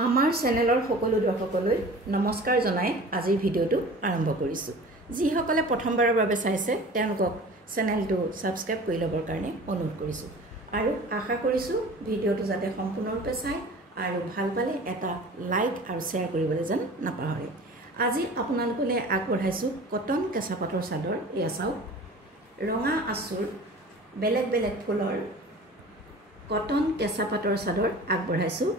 আমাৰ চেনেলৰ সকলো দৰ্শকলৈ নমস্কাৰ জনাই আজিৰ ভিডিঅ'টো আৰম্ভ কৰিছোঁ। যিসকলে প্ৰথমবাৰৰ বাবে চাইছে তেওঁলোকক চেনেলটো সাবস্ক্ৰাইব কৰি ল'বৰ কাৰণে অনুৰোধ কৰিছোঁ আৰু আশা কৰিছোঁ ভিডিঅ'টো যাতে সম্পূৰ্ণৰূপে চাই আৰু ভাল পালে এটা লাইক আৰু শ্বেয়াৰ কৰিবলৈ যেন নাপাহৰে। আজি আপোনালোকলৈ আগবঢ়াইছোঁ কটন কেঁচা পাটৰ চাদৰ। এয়া চাওক, ৰঙা আঁচুৰ বেলেগ বেলেগ ফুলৰ কটন কেঁচা পাটৰ চাদৰ আগবঢ়াইছোঁ।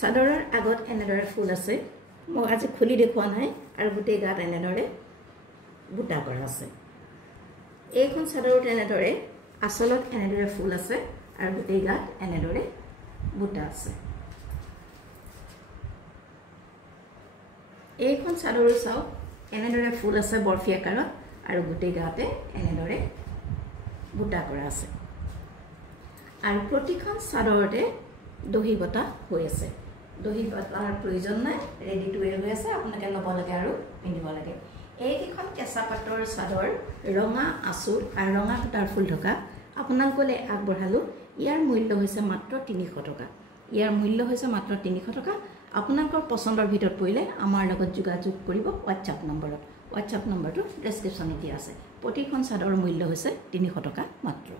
চাদৰৰ আগত এনেদৰে ফুল আছে, মই আজি খুলি দেখুওৱা নাই, আৰু গোটেই গাত এনেদৰে বুটা কৰা আছে। এইখন চাদৰত এনেদৰে আঁচলত এনেদৰে ফুল আছে আৰু গোটেই গাত এনেদৰে বুটা আছে। এইখন চাদৰো চাওক, এনেদৰে ফুল আছে বৰফি আকাৰত আৰু গোটেই গাতে এনেদৰে বুটা কৰা আছে আৰু প্ৰতিখন চাদৰতে দহি বটা হৈ আছে। দহি বটাৰ প্ৰয়োজন নাই, ৰেডি টু ৱেৰ হৈ আছে, আপোনালোকে ল'ব লাগে আৰু পিন্ধিব লাগে। এইকেইখন কেঁচা পাটৰ চাদৰ ৰঙা আঁচুৰ আৰু ৰঙা সূতাৰ ফুল থকা আপোনালোকলৈ আগবঢ়ালোঁ। ইয়াৰ মূল্য হৈছে মাত্ৰ 300 টকা। ইয়াৰ মূল্য হৈছে মাত্ৰ 300 টকা। আপোনালোকৰ পচন্দৰ ভিতৰত পৰিলে আমাৰ লগত যোগাযোগ কৰিব হোৱাটছআপ নম্বৰত। হোৱাটছআপ নম্বৰটো ডেছক্ৰিপশ্যনত দিয়া আছে। প্ৰতিখন চাদৰৰ মূল্য হৈছে 300 টকা মাত্ৰ।